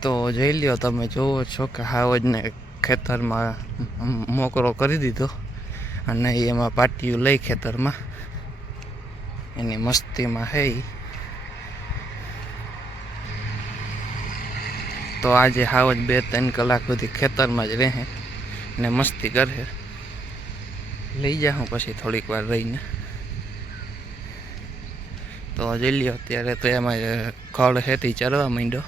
તો જોઈ લ્યો, તમે જોવો છો કે હાવજને ખેતરમાં મોકરો કરી દીધો અને એમાં પાટિયું લઈ ખેતરમાં એની મસ્તીમાં હે તો આજે હાવજ 2-3 કલાક સુધી ખેતરમાં જ રહે ને મસ્તી કરે. લઈ જાઉં પછી થોડીક વાર રહીને. તો જોઈ લ્યો અત્યારે તો એમાં ખડ હેતી ચરવા માંડ્યો.